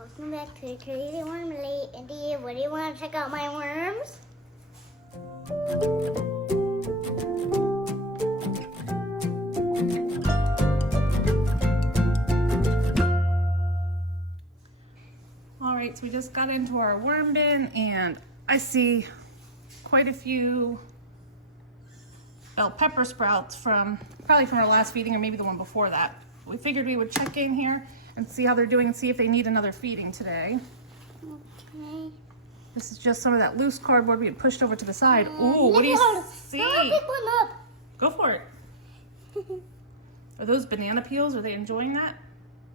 Welcome back to Crazy Worm Lady. What do you want to check out my worms? All right, so we just got into our worm bin and I see quite a few bell pepper sprouts probably from our last feeding or maybe the one before that. We figured we would check in here and see how they're doing and see if they need another feeding today. Okay. This is just some of that loose cardboard we had pushed over to the side. Ooh, what do you see? I'll pick one up. Go for it. Are those banana peels? Are they enjoying that?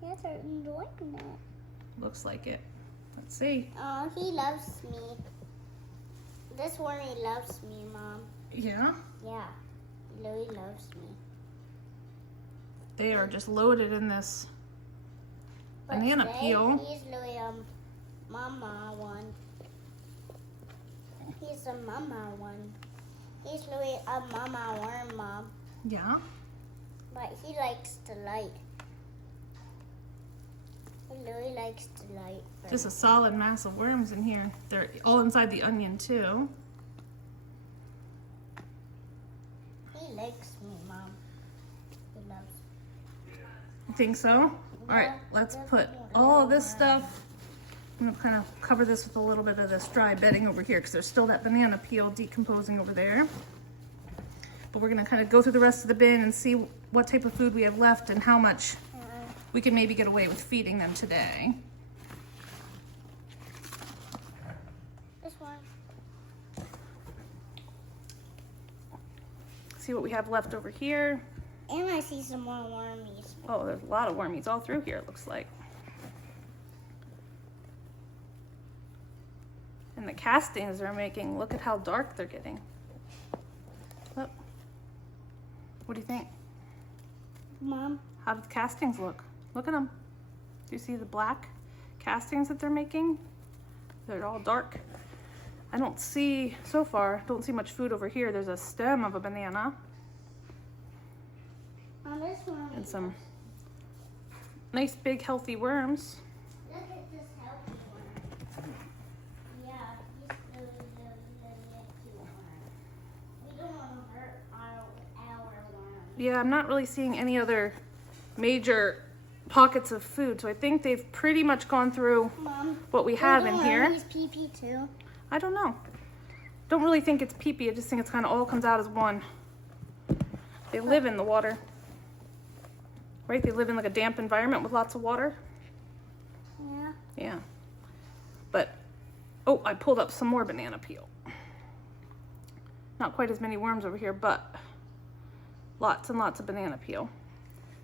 Yes, they're enjoying that. Looks like it. Let's see. Oh, he loves me. This wormy loves me, Mom. Yeah? Yeah, Louie loves me. They are just loaded in this But banana today, peel. He's Louie, mama one. He's a mama one. He's Louie, a mama worm, Mom. Yeah? But he likes the light. Louie likes the light. Just a solid mass of worms in here. They're all inside the onion too. He likes me, Mom. He loves me. You think so? All right, let's put all of this stuff. I'm gonna kind of cover this with a little bit of this dry bedding over here because there's still that banana peel decomposing over there. But we're gonna kind of go through the rest of the bin and see what type of food we have left and how much we can maybe get away with feeding them today. This one. See what we have left over here. And I see some more wormies. Oh, there's a lot of wormies all through here, it looks like. And the castings they're making, look at how dark they're getting. Look. What do you think? Mom. How do the castings look? Look at them. Do you see the black castings that they're making? They're all dark. I don't see, so far, don't see much food over here. There's a stem of a banana. On this one. And some nice big healthy worms. Look at this healthy one. Yeah, he's really cute one. We don't want to hurt our worms. Yeah, I'm not really seeing any other major pockets of food, so I think they've pretty much gone through Mom, what we have in here. He's pee-pee too. I don't know. Don't really think it's pee-pee. I just think it's kind of all comes out as one. They live in the water. Right? They live in like a damp environment with lots of water. Yeah. Yeah. But, oh, I pulled up some more banana peel. Not quite as many worms over here, but lots and lots of banana peel.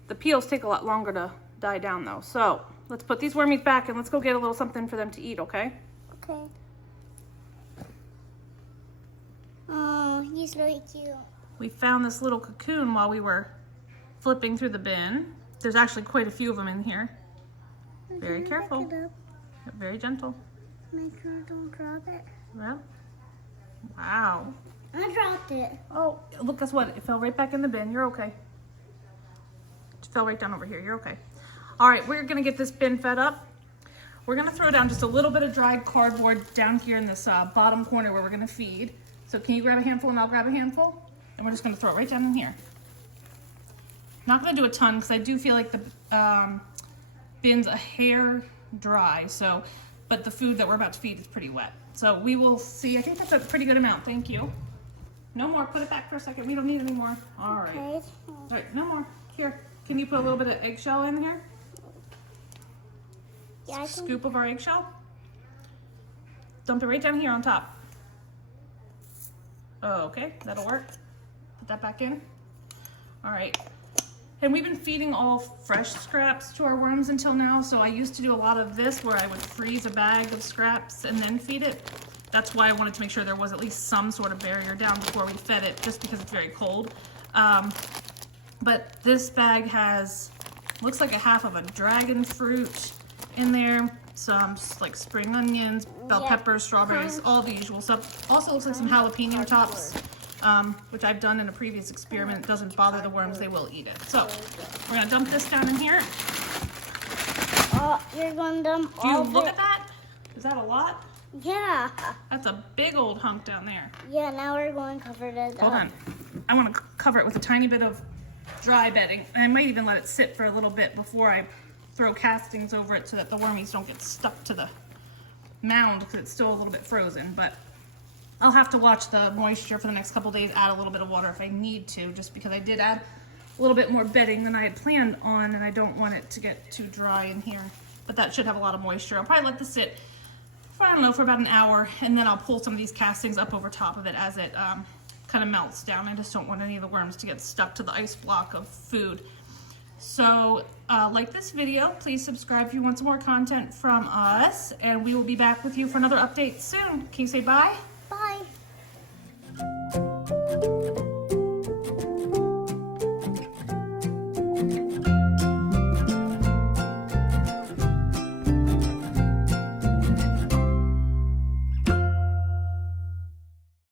The peels take a lot longer to die down though. So let's put these wormies back and let's go get a little something for them to eat, okay? Okay. Oh, he's really cute. We found this little cocoon while we were flipping through the bin. There's actually quite a few of them in here. Very careful. Very gentle. Make sure I don't drop it. Well, wow. I dropped it. Oh, look, guess what? It fell right back in the bin. You're okay. It fell right down over here. You're okay. All right, we're gonna get this bin fed up. We're gonna throw down just a little bit of dried cardboard down here in this bottom corner where we're gonna feed. So can you grab a handful and I'll grab a handful? And we're just gonna throw it right down in here. Not gonna do a ton because I do feel like the bin's a hair dry. So, but the food that we're about to feed is pretty wet. So we will see. I think that's a pretty good amount. Thank you. No more. Put it back for a second. We don't need any more. All right. Okay. All right. No more. Here. Can you put a little bit of eggshell in here? Yeah, I can. Scoop of our eggshell. Dump it right down here on top. Oh, okay. That'll work. Put that back in. All right. And we've been feeding all fresh scraps to our worms until now. So I used to do a lot of this where I would freeze a bag of scraps and then feed it. That's why I wanted to make sure there was at least some sort of barrier down before we fed it, just because it's very cold. But this bag has, looks like a half of a dragon fruit in there. Some like spring onions, bell peppers, strawberries, all the usual stuff. Also looks like some jalapeno tops. Which I've done in a previous experiment. It doesn't bother the worms, they will eat it. So we're gonna dump this down in here. Oh, You're going to dump Do you all look the... at that? Is that a lot? Yeah. That's a big old hunk down there. Yeah, now we're going to cover it Hold up. on. I want to cover it with a tiny bit of dry bedding. And I might even let it sit for a little bit before I throw castings over it so that the wormies don't get stuck to the mound because it's still a little bit frozen. But I'll have to watch the moisture for the next couple days, add a little bit of water if I need to, just because I did add a little bit more bedding than I had planned on, and I don't want it to get too dry in here. But that should have a lot of moisture. I'll probably let this sit for, I don't know, for about an hour, and then I'll pull some of these castings up over top of it as it kind of melts down. I just don't want any of the worms to get stuck to the ice block of food. So like this video, please subscribe if you want some more content from us, and we will be back with you for another update soon. Can you say bye?